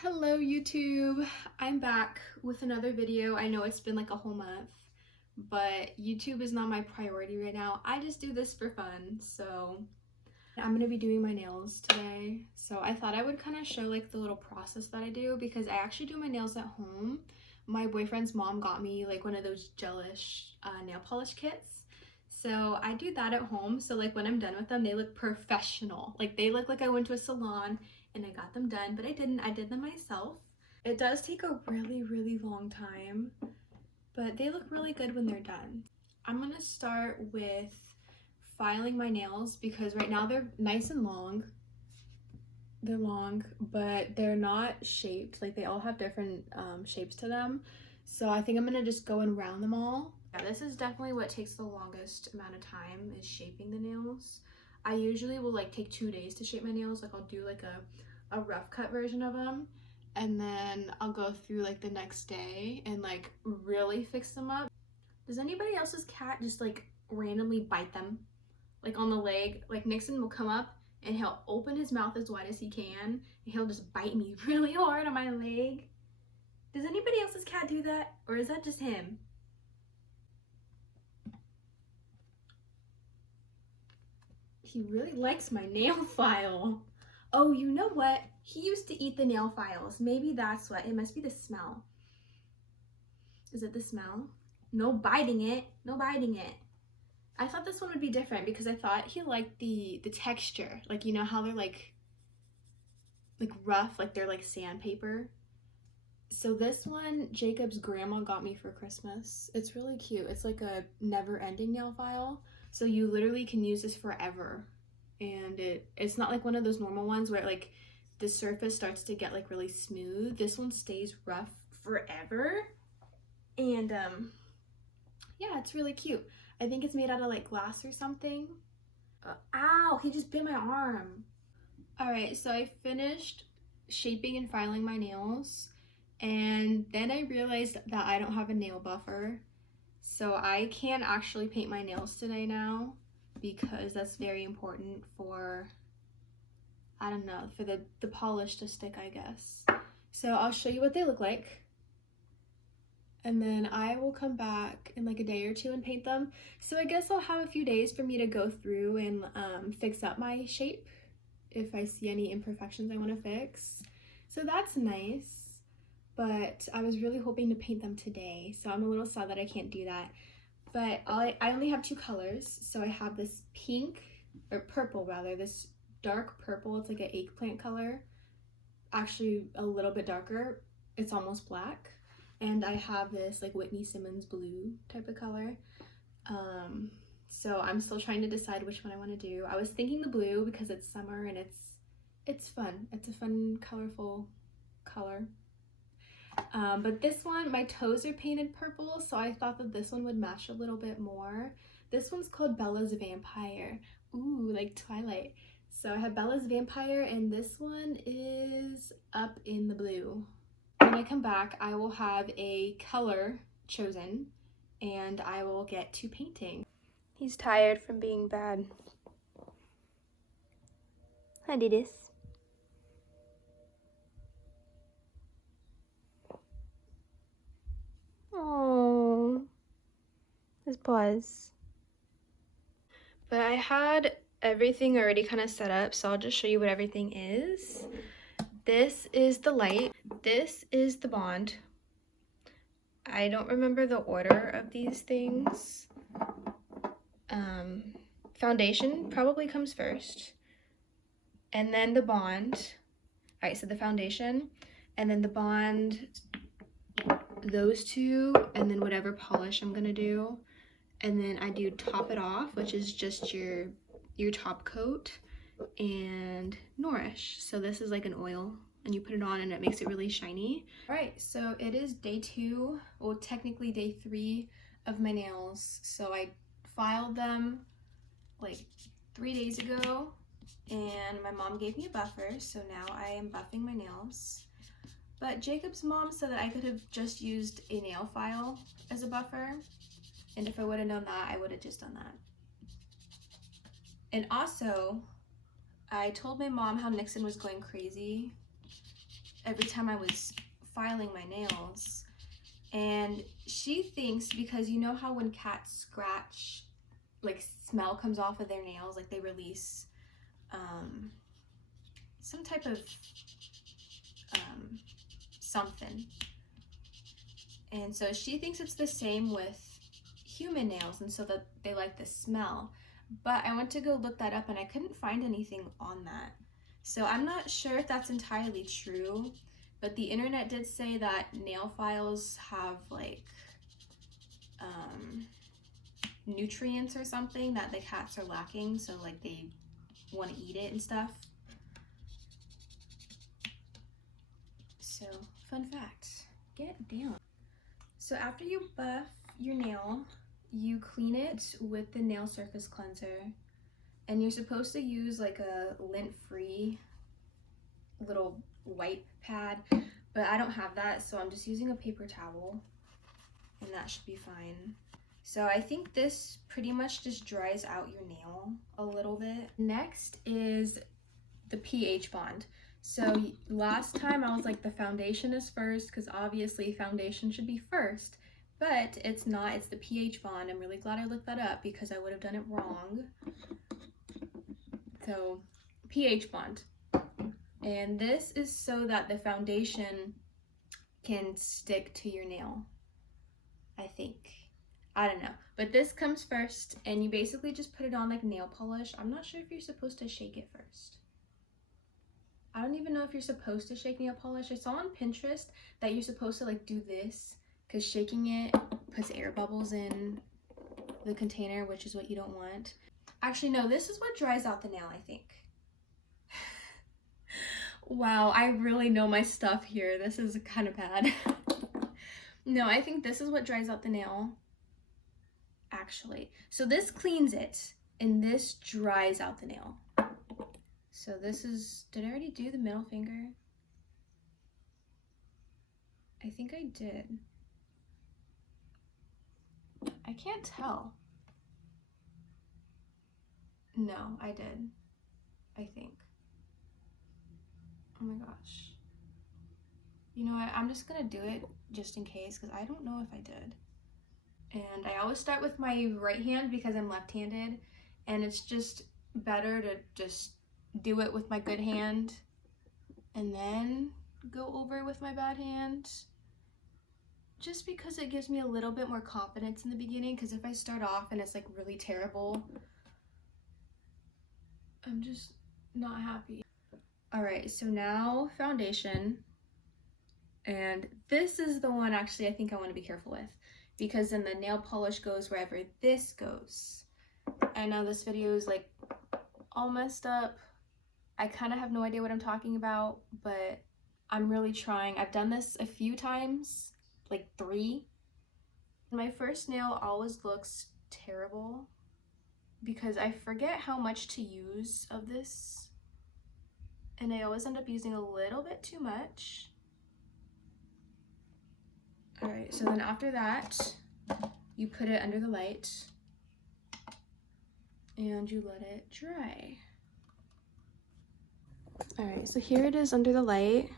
Hello YouTube, I'm back with another video. I know it's been like a whole month, but YouTube is not my priority right now. I just do this for fun. So I'm gonna be doing my nails today. So I thought I would kind of show like the little process that I do because I actually do my nails at home. My boyfriend's mom got me like one of those gelish nail polish kits. So I do that at home. So like when I'm done with them, they look professional. Like they look like I went to a salon and I got them done, but I didn't. I did them myself. It does take a really long time, but they look really good when they're done. I'm gonna start with filing my nails because right now they're nice and long. They're long, but they're not shaped. Like they all have different shapes to them. So I think I'm gonna just go and round them all. Yeah, this is definitely what takes the longest amount of time is shaping the nails. I usually will like take 2 days to shape my nails. Like I'll do like a rough cut version of them, and then I'll go through like the next day and like really fix them up. Does anybody else's cat just like randomly bite them? Like on the leg? Like Nixon will come up and he'll open his mouth as wide as he can and he'll just bite me really hard on my leg. Does anybody else's cat do that? Or is that just him? He really likes my nail file. Oh, you know what? He used to eat the nail files. Maybe that's what. It must be the smell. Is it the smell? No biting it. No biting it. I thought this one would be different because I thought he liked the texture. Like, you know how they're like rough, like they're like sandpaper. So this one, Jacob's grandma got me for Christmas. It's really cute. It's like a never-ending nail file. So you literally can use this forever. And it's not like one of those normal ones where like the surface starts to get like really smooth. This one stays rough forever. And yeah, it's really cute. I think it's made out of like glass or something. Ow, he just bit my arm. All right, so I finished shaping and filing my nails, and then I realized that I don't have a nail buffer. So I can't actually paint my nails today now because that's very important for, I don't know, for the polish to stick, I guess. So I'll show you what they look like. And then I will come back in like a day or two and paint them. So I guess I'll have a few days for me to go through and fix up my shape if I see any imperfections I want to fix. So that's nice, but I was really hoping to paint them today. So I'm a little sad that I can't do that. But I only have 2 colors. So I have this pink, or purple rather, this dark purple. It's like an eggplant color. Actually a little bit darker. It's almost black. And I have this like Whitney Simmons blue type of color. So I'm still trying to decide which one I want to do. I was thinking the blue because it's summer and it's fun. It's a fun, colorful color. But this one, my toes are painted purple, so I thought that this one would match a little bit more. This one's called Bella's Vampire. Ooh, like Twilight. So I have Bella's Vampire, and this one is Up in the Blue. When I come back, I will have a color chosen, and I will get to painting. He's tired from being bad. Hi, Didis. Oh, his paws. But I had everything already kind of set up, so I'll just show you what everything is. This is the light. This is the bond. I don't remember the order of these things. Foundation probably comes first, and then the bond. All right, so the foundation, and then the bond, those 2, and then whatever polish I'm gonna do, and then I do top it off, which is just your top coat, and nourish. So this is like an oil, and you put it on and it makes it really shiny. All right, so it is day 2, well technically day 3 of my nails. So I filed them like 3 days ago, and my mom gave me a buffer, so now I am buffing my nails. But Jacob's mom said that I could have just used a nail file as a buffer, and if I would have known that, I would have just done that. And also, I told my mom how Nixon was going crazy every time I was filing my nails. And she thinks, because you know how when cats scratch, like smell comes off of their nails, like they release some type of something. And so she thinks it's the same with human nails, and so that they like the smell. But I went to go look that up and I couldn't find anything on that. So I'm not sure if that's entirely true, but the internet did say that nail files have like nutrients or something that the cats are lacking, so like they want to eat it and stuff. So fun fact, get down. So after you buff your nail, you clean it with the nail surface cleanser, and you're supposed to use like a lint-free little wipe pad, but I don't have that, so I'm just using a paper towel, and that should be fine. So I think this pretty much just dries out your nail a little bit. Next is the pH bond. So last time I was like, the foundation is first, because obviously foundation should be first, but it's not. It's the pH bond. I'm really glad I looked that up because I would have done it wrong. So pH bond. And this is so that the foundation can stick to your nail, I think. I don't know. But this comes first, and you basically just put it on like nail polish. I'm not sure if you're supposed to shake it first. I don't even know if you're supposed to shake nail polish. I saw on Pinterest that you're supposed to like do this, because shaking it puts air bubbles in the container, which is what you don't want. Actually, no, this is what dries out the nail, I think. Wow, I really know my stuff here. This is kind of bad. No, I think this is what dries out the nail, actually. So this cleans it, and this dries out the nail. So this is, did I already do the middle finger? I think I did. I can't tell. No, I did, I think. Oh my gosh. You know what, I'm just gonna do it just in case, because I don't know if I did. And I always start with my right hand because I'm left-handed, and it's just better to just do it with my good hand and then go over with my bad hand, just because it gives me a little bit more confidence in the beginning, because if I start off and it's like really terrible, I'm just not happy. All right, so now foundation, and this is the one actually I think I want to be careful with, because then the nail polish goes wherever this goes. I know this video is like all messed up. I kind of have no idea what I'm talking about, but I'm really trying. I've done this a few times, like 3. My first nail always looks terrible because I forget how much to use of this, and I always end up using a little bit too much. All right, so then after that, you put it under the light and you let it dry. All right, so here it is under the light.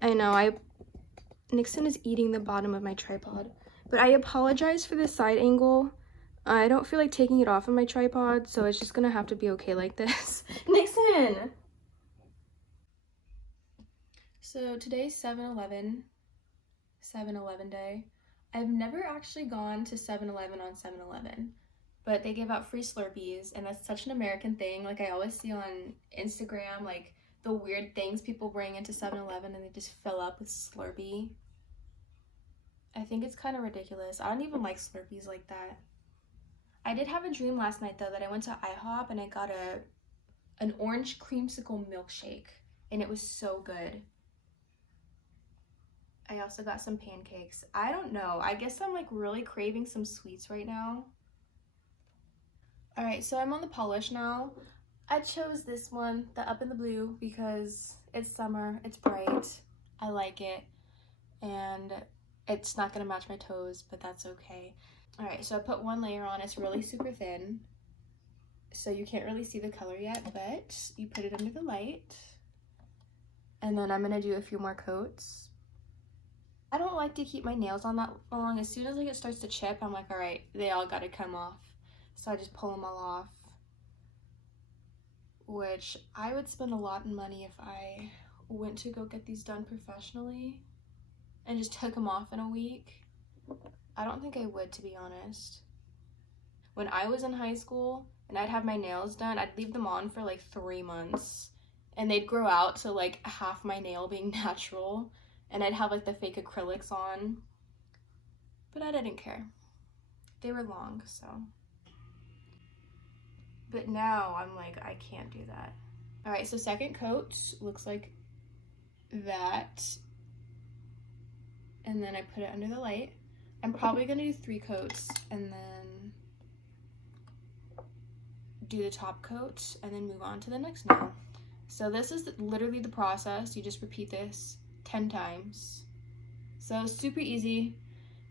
I know Nixon is eating the bottom of my tripod, but I apologize for the side angle. I don't feel like taking it off of my tripod, so it's just gonna have to be okay like this. Nixon! So today's 7-Eleven day. I've never actually gone to 7-Eleven on 7-Eleven, but they give out free Slurpees, and that's such an American thing. Like, I always see on Instagram, like, the weird things people bring into 7-Eleven and they just fill up with Slurpee. I think it's kind of ridiculous. I don't even like Slurpees like that. I did have a dream last night, though, that I went to IHOP and I got an orange creamsicle milkshake, and it was so good. I also got some pancakes. I don't know. I guess I'm like really craving some sweets right now. All right, so I'm on the polish now. I chose this one, the Up in the Blue, because it's summer, it's bright, I like it, and it's not gonna match my toes, but that's okay. All right, so I put one layer on. It's really super thin, so you can't really see the color yet, but you put it under the light. And then I'm gonna do a few more coats. I don't like to keep my nails on that long. As soon as like it starts to chip, I'm like, all right, they all gotta come off. So I just pull them all off, which I would spend a lot of money if I went to go get these done professionally and just took them off in a week. I don't think I would, to be honest. When I was in high school and I'd have my nails done, I'd leave them on for like 3 months and they'd grow out to like half my nail being natural, and I'd have like the fake acrylics on, but I didn't care. They were long, so. But now I'm like, I can't do that. All right, so second coat looks like that. And then I put it under the light. I'm probably gonna do 3 coats and then do the top coat and then move on to the next nail. So this is literally the process. You just repeat this 10 times. So super easy,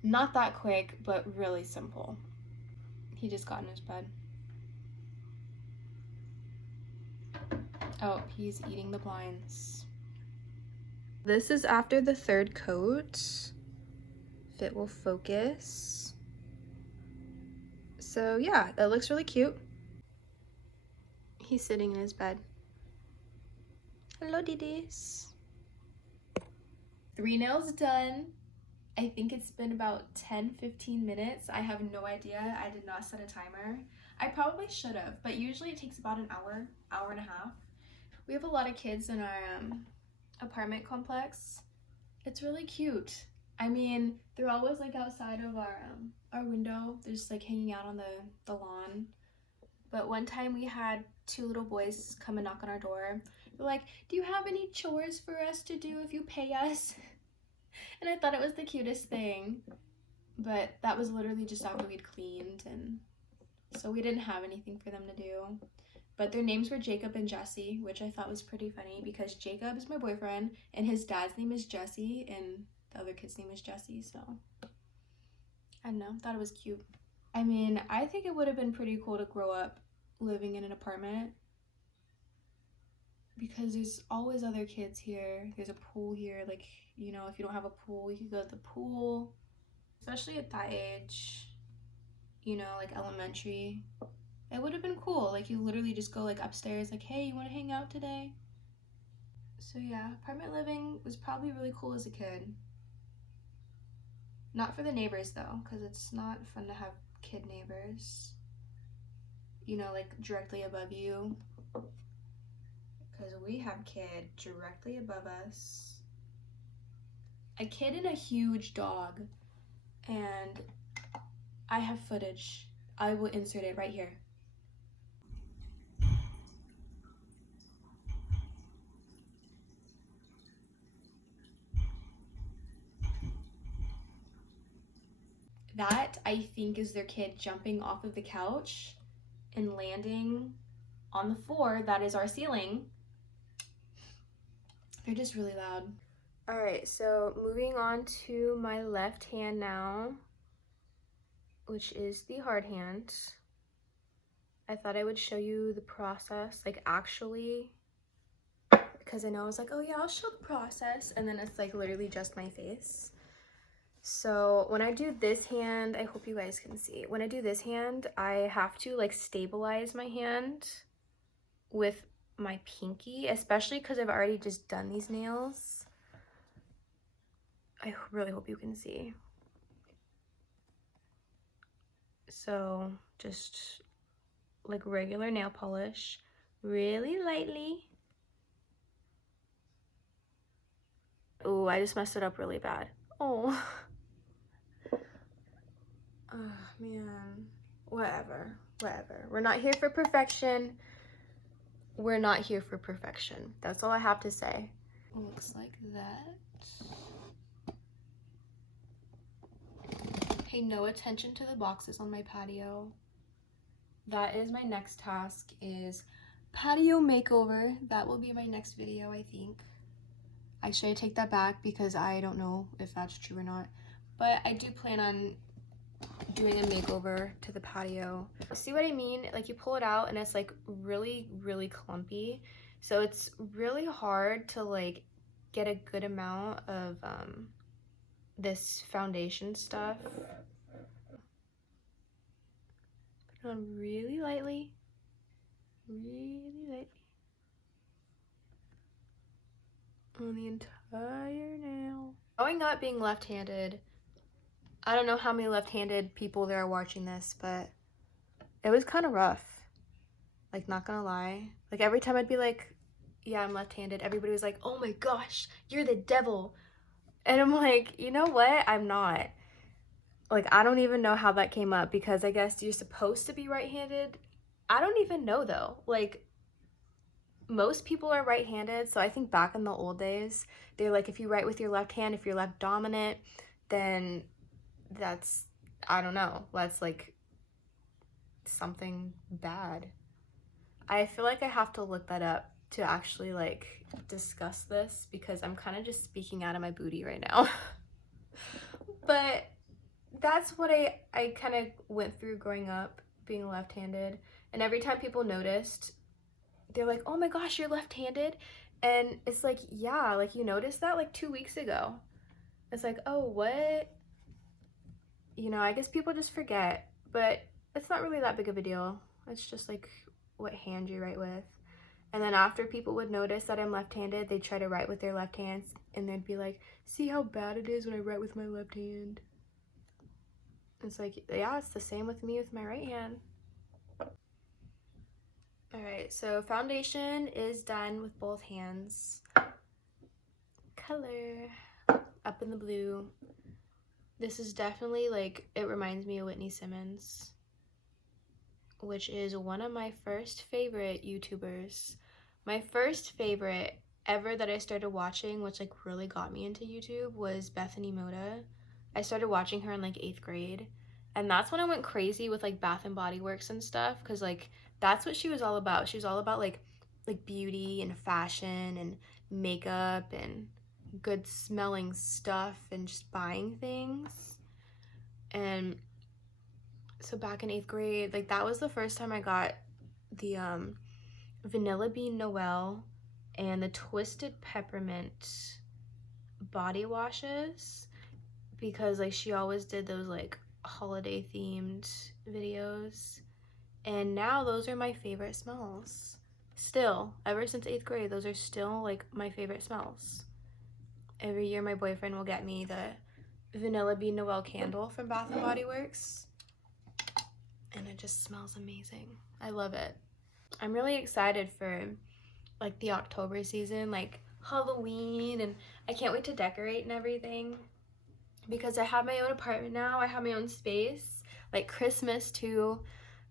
not that quick, but really simple. He just got in his bed. Oh, he's eating the blinds. This is after the 3rd coat. If it will focus. So yeah, it looks really cute. He's sitting in his bed. Hello, Didis. 3 nails done. I think it's been about 10-15 minutes. I have no idea. I did not set a timer. I probably should have, but usually it takes about an hour, hour and a half. We have a lot of kids in our apartment complex. It's really cute. I mean, they're always like outside of our window. They're just like hanging out on the lawn. But one time we had 2 little boys come and knock on our door. They're like, do you have any chores for us to do if you pay us? And I thought it was the cutest thing. But that was literally just after we'd cleaned, and so we didn't have anything for them to do. But their names were Jacob and Jesse, which I thought was pretty funny because Jacob is my boyfriend and his dad's name is Jesse and the other kid's name is Jesse, so I don't know, thought it was cute. I mean, I think it would have been pretty cool to grow up living in an apartment because there's always other kids here. There's a pool here, like, you know, if you don't have a pool, you could go to the pool, especially at that age, you know, like elementary. It would have been cool. Like, you literally just go like upstairs, like, hey, you want to hang out today? So yeah, apartment living was probably really cool as a kid. Not for the neighbors though, because it's not fun to have kid neighbors, you know, like directly above you, because we have kid directly above us, a kid and a huge dog, and I have footage. I will insert it right here. That, I think, is their kid jumping off of the couch and landing on the floor that is our ceiling. They're just really loud. All right, so moving on to my left hand now, which is the hard hand. I thought I would show you the process, like actually, because I know I was like, oh yeah, I'll show the process, and then it's like literally just my face. So when I do this hand, I hope you guys can see. When I do this hand, I have to like stabilize my hand with my pinky, especially because I've already just done these nails. I really hope you can see. So just like regular nail polish, really lightly. Oh, I just messed it up really bad. Oh. Oh man, whatever. We're not here for perfection. We're not here for perfection. That's all I have to say. Looks like that. Pay no attention to the boxes on my patio. That is my next task, is patio makeover. That will be my next video, I think. Actually, I take that back because I don't know if that's true or not. But I do plan on doing a makeover to the patio. See what I mean? Like, you pull it out and it's like really clumpy, so it's really hard to like get a good amount of this foundation stuff. Put it on really lightly. Really lightly. On the entire nail. Growing up being left-handed, I don't know how many left-handed people there are watching this, but it was kind of rough. Like, not gonna lie. Like, every time I'd be like, yeah, I'm left-handed, everybody was like, oh my gosh, you're the devil. And I'm like, you know what? I'm not. Like, I don't even know how that came up, because I guess you're supposed to be right-handed. I don't even know, though. Like, most people are right-handed, so I think back in the old days, they're like, if you write with your left hand, if you're left dominant, then that's, I don't know, that's like something bad. I feel like I have to look that up to actually like discuss this, because I'm kind of just speaking out of my booty right now. But that's what I kind of went through growing up being left-handed, and every time people noticed, they're like, oh my gosh, you're left-handed. And it's like, yeah, like you noticed that like 2 weeks ago. It's like, oh, what? You know, I guess people just forget, but it's not really that big of a deal. It's just like what hand you write with. And then after people would notice that I'm left-handed, they'd try to write with their left hands, and they'd be like, see how bad it is when I write with my left hand? It's like, yeah, it's the same with me with my right hand. All right, so foundation is done with both hands. Color, up in the blue. This is definitely like, it reminds me of Whitney Simmons, which is one of my first favorite YouTubers. My first favorite ever that I started watching, which like really got me into YouTube, was Bethany Moda. I started watching her in like 8th grade. And that's when I went crazy with like Bath and Body Works and stuff, because like that's what she was all about. She was all about like beauty and fashion and makeup and good smelling stuff and just buying things. And so back in 8th grade, like that was the first time I got the Vanilla Bean Noel and the Twisted Peppermint body washes, because like she always did those like holiday themed videos, and now those are my favorite smells. Still, ever since 8th grade, those are still like my favorite smells. Every year my boyfriend will get me the Vanilla Bean Noel candle from Bath and Body Works, and it just smells amazing. I love it. I'm really excited for like the October season, like Halloween, and I can't wait to decorate and everything, because I have my own apartment now. I have my own space. Like Christmas too.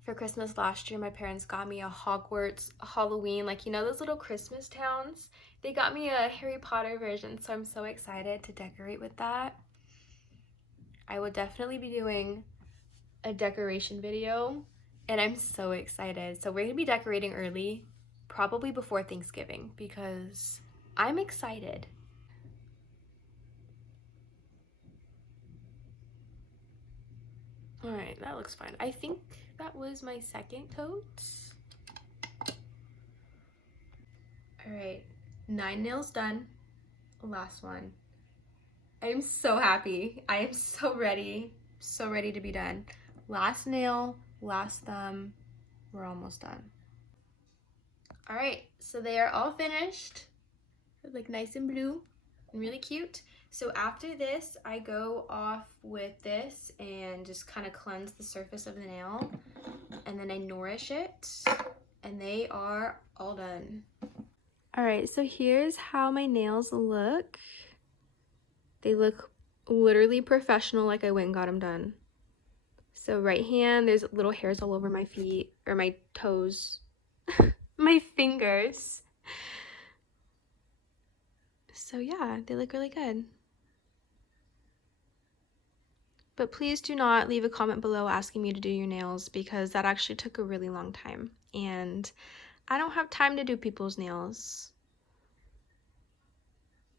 For Christmas last year, my parents got me a Hogwarts Halloween, like, you know those little Christmas towns? They got me a Harry Potter version, so I'm so excited to decorate with that. I will definitely be doing a decoration video, and I'm so excited. So we're gonna be decorating early, probably before Thanksgiving, because I'm excited. All right, that looks fine. I think that was my second coat. All right, 9 nails done. Last one. I am so happy. I am so ready to be done. Last nail, last thumb. We're almost done. All right, so they are all finished. They're like nice and blue and really cute. So after this, I go off with this and just kind of cleanse the surface of the nail, and then I nourish it, and they are all done. All right, so here's how my nails look. They look literally professional, like I went and got them done. So right hand, there's little hairs all over my feet, or my toes, my fingers. So yeah, they look really good. But please do not leave a comment below asking me to do your nails, because that actually took a really long time, and I don't have time to do people's nails.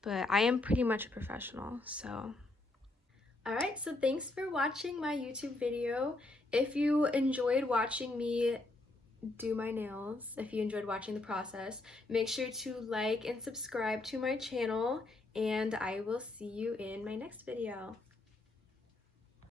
But I am pretty much a professional, so. Alright, so thanks for watching my YouTube video. If you enjoyed watching me do my nails, if you enjoyed watching the process. Make sure to like and subscribe to my channel, and I will see you in my next video.